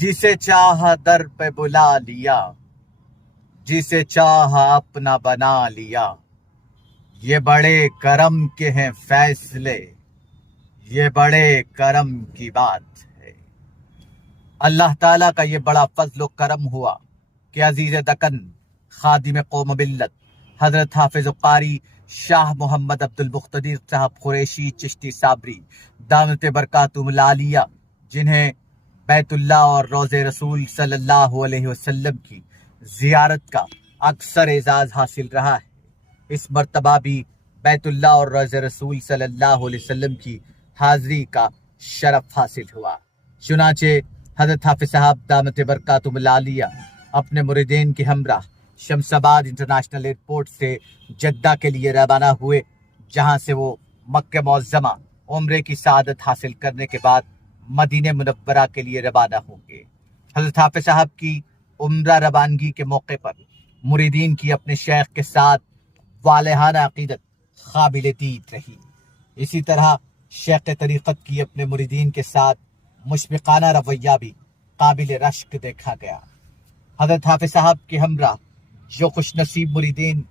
जिसे चाहा दर पे बुला लिया, जिसे चाहा अपना बना लिया। ये बड़े करम के हैं फैसले, ये बड़े करम की बात है। अल्लाह ताला का ये बड़ा फजल करम हुआ कि अजीज दकन खादिम कौम मिल्लत हजरत हाफिज कारी शाह मोहम्मद अब्दुल मुख्तदिर साहब कुरैशी चिश्ती साबरी दामत बरकातुहुल आलिया, जिन्हें बैतुल्लाह और रोज़े रसूल सल्लल्लाहु अलैहि वसल्लम की जियारत का अक्सर एजाज हासिल रहा है, इस मर्तबा भी बैतुल्लाह और रोज़े रसूल सल्लल्लाहु अलैहि वसल्लम की हाजिरी का शरफ हासिल हुआ। चुनाचे हजरत हाफिज साहब दामत बरकातुहुल आलिया अपने मुरीदीन के हमराह शमशाबाद इंटरनेशनल एयरपोर्ट से जद्दा के लिए रवाना हुए, जहां से वो मक्के मुअज़्ज़मा उम्रे की सआदत हासिल करने के बाद मदीने मुनव्वरा के लिए रवाना होंगे। हज़रत हाफिज साहब की उम्रा रवानगी के मौके पर मुरीदीन की अपने शेख के साथ वालेहाना अकीदत काबिल दीद रही। इसी तरह शेख तरीक़त की अपने मुरीदीन के साथ मुशफ़िक़ाना रवैया भी काबिल रश्क देखा गया। हज़रत हाफिज साहब के हमरा जो खुशनसीब मुरीदीन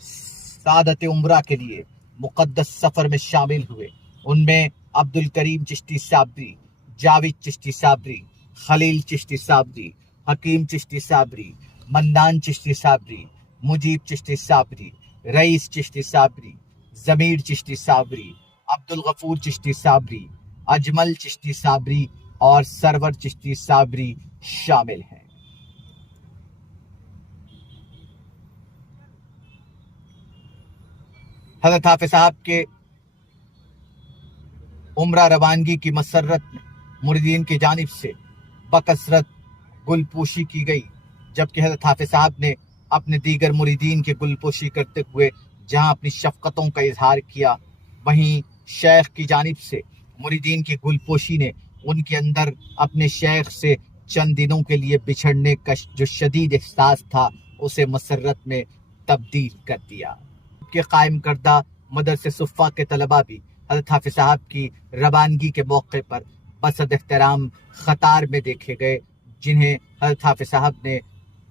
सादत उम्रा के लिए मुक़द्दस सफ़र में शामिल हुए, उनमें अब्दुल करीम चिश्ती साबरी, जावेद चिश्ती साबरी, खलील चिश्ती साबरी, हकीम चिश्ती साबरी, मन्नान चिश्ती साबरी, मुजीब चिश्ती साबरी, रईस चिश्ती साबरी, ज़मीर चिश्ती साबरी, अब्दुल गफूर चिश्ती साबरी, अजमल चिश्ती साबरी और सरवर चिश्ती साबरी शामिल हैं। हज़रत हाफिज साहब के उम्रा रवानगी की मसरत में मुरीदीन की जानिब से बकसरत गुलपोशी की गई, जबकि हज़रत हाफिज साहब ने अपने दीगर मुरीदीन के गुलपोशी करते हुए जहां अपनी शफ़क़तों का इजहार किया, वहीं शेख की जानिब से मुरीदीन की गुलपोशी ने उनके अंदर अपने शेख से चंद दिनों के लिए बिछड़ने का जो शदीद एहसास था, उसे मसरत में तब्दील कर दिया। के कायम करदा मदरसे सुफ़ा के तलबा भी हज़रत हाफिज साहब की रवानगी के मौके पर बसद एहतराम ख़तार में देखे गए, जिन्हें हज़रत हाफिज साहब ने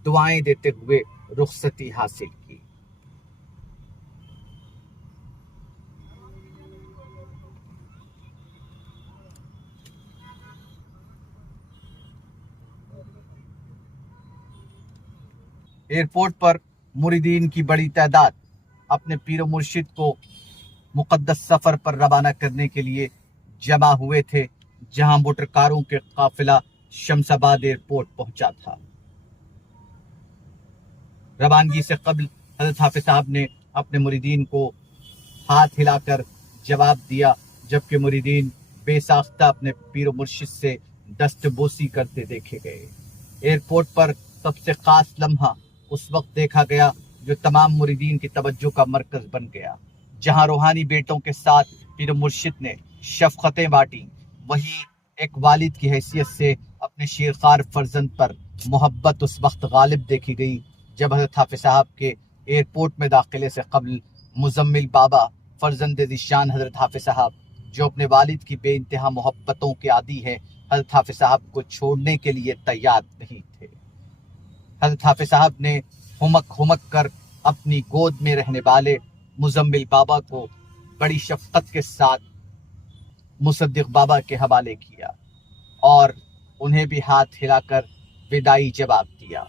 दुआएं देते हुए रुखसती हासिल की। एयरपोर्ट पर मुरीदीन की बड़ी तादाद अपने पीर मुर्शिद को मुक़द्दस सफ़र पर रवाना करने के लिए जमा हुए थे, जहां मोटरकारों के काफिला शमशाबाद एयरपोर्ट पहुंचा था। रवानगी से कबल हज़रत हाफिज साहब ने अपने मुरीदीन को हाथ हिलाकर जवाब दिया, जबकि मुरीदीन बेसाख्ता अपने पीर मुर्शिद से दस्तबोसी करते देखे गए। एयरपोर्ट पर सबसे खास लम्हा उस वक्त देखा गया जो तमाम मुरीदीन की तवज्जो का मरकज बन गया, जहां रूहानी बेटों के साथ पीर मुर्शिद ने शफ़क़तें बांटी, वहीं एक वालिद की हैसियत से अपने शीरखार फर्जंद पर मोहब्बत उस वक्त गालिब देखी गई जब हज़रत हाफिज साहब के एयरपोर्ट में दाखिले से कबल मुज़म्मिल बाबा फर्जंद ज़िशान हज़रत हाफिज साहब, जो अपने वालिद की बेइंतहा मोहब्बतों के आदी है, हज़रत हाफिज साहब को छोड़ने के लिए तैयार नहीं थे। हज़रत हाफिज साहब ने हुमक कर अपनी गोद में रहने वाले मुज़म्मिल बाबा को बड़ी शफ़क़त के साथ मुसद्दिक़ बाबा के हवाले किया और उन्हें भी हाथ हिलाकर विदाई जवाब दिया।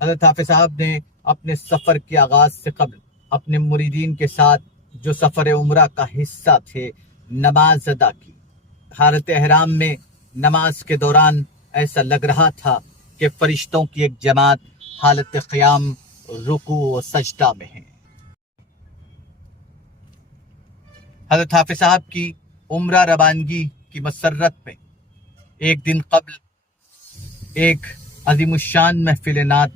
हज़रत हाफिज साहब ने अपने सफ़र के आगाज़ से कबल अपने मुरीदीन के साथ जो सफ़र उम्रा का हिस्सा थे नमाज अदा की। हालत एहराम में नमाज के दौरान ऐसा लग रहा था कि फरिश्तों की एक जमात हालत क़याम, रुकू और सजदा में है। हज़रत हाफिज साहब की उम्रा रवानगी की मसरत में एक दिन कबल एक अज़ीमुश्शान महफिल नात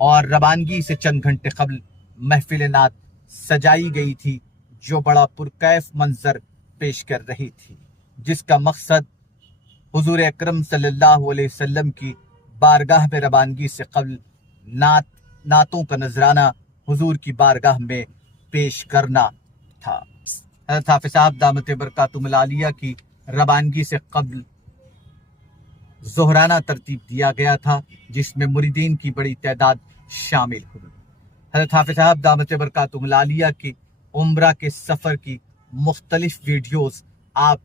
और रवानगी से चंद घंटे कबल महफिल नात सजाई गई थी, जो बड़ा पुरकैफ मंजर पेश कर रही थी, जिसका मकसद हुजूर अकरम सल्लल्लाहु अलैहि वसल्लम की बारगाह में रवानगी से कबल नातों का नजराना हुजूर की बारगाह में पेश करना था। हज़रत हाफिज साहब दामत बरकातुहुल आलिया की रवानगी से कबल ज़ोहराना तरतीब दिया गया था जिसमें मुरीदीन की बड़ी तादाद शामिल हुई। हज़रत हाफ़िज़ साहब दामत बरकातुहुल आलिया की उम्रा के सफ़र की मुख्तलिफ वीडियोस आप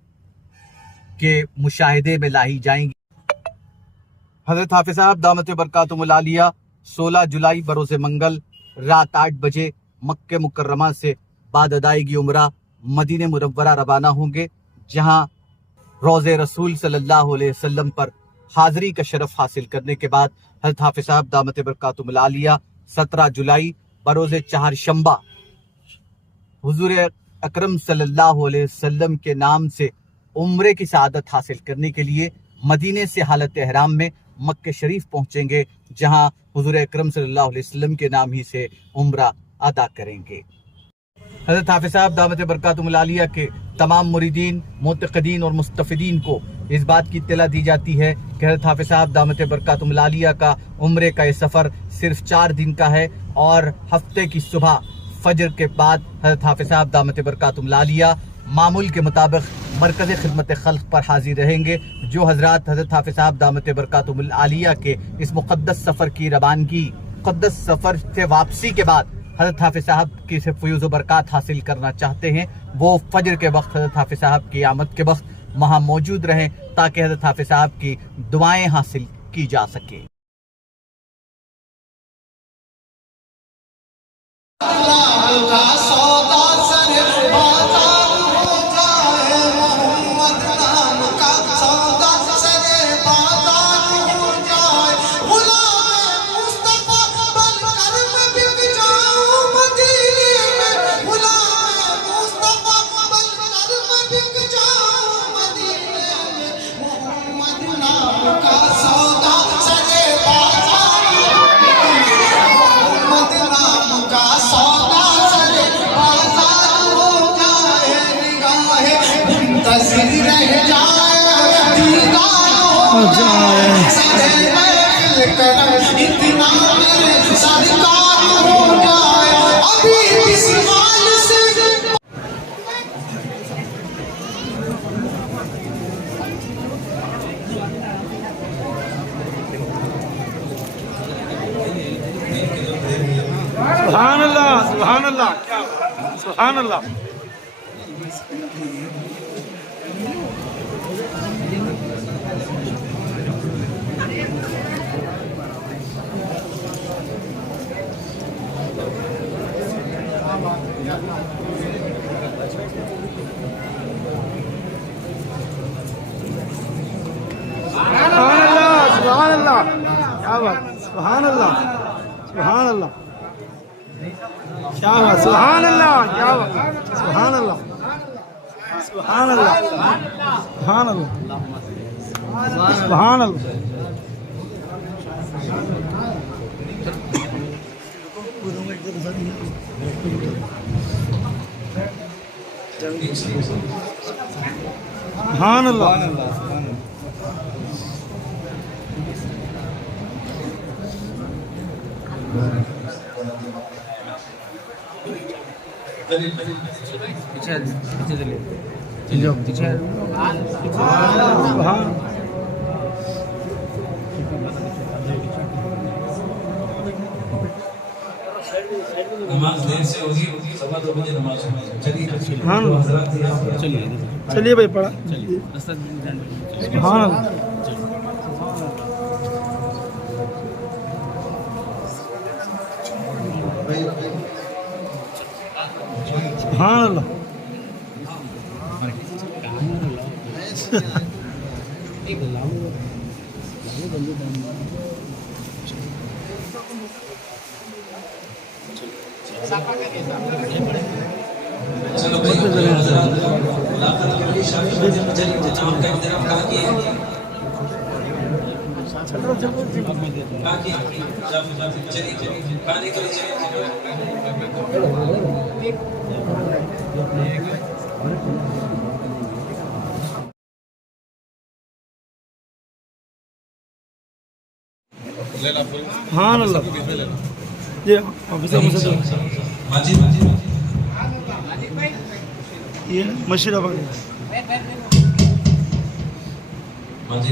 के मुशाहिदे में लाई जाएंगी। हज़रत हाफ़िज़ साहब दामत बरकातुहुल आलिया 16 जुलाई बरोज़ मंगल रात 8 बजे मक्के मुकर्रमा से बाद अदायगी उम्रा मदीने मुनव्वरा रवाना होंगे, जहां रोज़े रसूल सल्लल्लाहु अलैहि वसल्लम पर हाज़री का शरफ हासिल करने के बाद हज़रत हाफ़िज़ साहब दामत बरकातुहुल आलिया 17 जुलाई बरोज़ चहारशंबा हुज़ूर अकरम सल्लल्लाहु अलैहि वसल्लम के नाम से उम्रे की सआदत हासिल करने के लिए मदीने से हालत एहराम में मक्के शरीफ पहुंचेंगे, जहां हुज़ूर अकरम सल्लल्लाहु अलैहि वसल्लम के नाम ही से उम्रा अदा करेंगे। हज़रत हाफ़िज़ साहब दामत बरकातुहुल आलिया के तमाम मुरीदीन, मुतक़दीन और मुस्तफ़िदीन को इस बात की इत्तला दी जाती है कि हज़रत हाफ़िज़ साहब दामत बरकातुहुल आलिया का उम्रे का ये सफ़र सिर्फ 4 दिन का है और हफ्ते की सुबह फजर के बाद हज़रत हाफ़िज़ साहब दामत बरकातुहुल आलिया मामूल के मुताबिक मरकज़ खिदमत खल्क़ पर हाजिर रहेंगे। जो हज़रात हज़रत हाफ़िज़ साहब दामत बरकातुहुल आलिया के इस मुक़द्दस सफ़र की रवानगी, मुक़द्दस सफ़र से वापसी के बाद हज़रत हाफ़िज़ साहब की से फ़यूज़ व बरक़ात हासिल करना चाहते हैं, वो फजर के वक्त हज़रत हाफ़िज़ साहब की आमद के वक्त वहाँ मौजूद रहें ताकि हज़रत हाफ़िज़ साहब की दुआएं हासिल की जा सकें। सुभान अल्लाह, सुभान अल्लाह, क्या सुभान अल्लाह। सुभान अल्लाह, सुभान अल्लाह, क्या बात, सुभान अल्लाह, सुभान अल्लाह, क्या बात, सुभान अल्लाह, क्या बात, सुभान अल्लाह, सुभान अल्लाह, सुभान अल्लाह, सुभान अल्लाह। सुभान अल्लाह, नमाज देर से होगी, 2:15 बजे नमाज चलिए। चलिए भाई पढ़ा। सुभान अल्लाह, सुभान अल्लाह, चलो भाई, मुलाकात के लिए शामिल हो जाइए। चलिए, जनाब का इंतजाम कहाँ किए हैं? कहाँ किए हैं? चलिए, खाने के लिए चलिए। सुभान अल्लाह। ये ऑफिसर माजी ये मशीराबाद माजी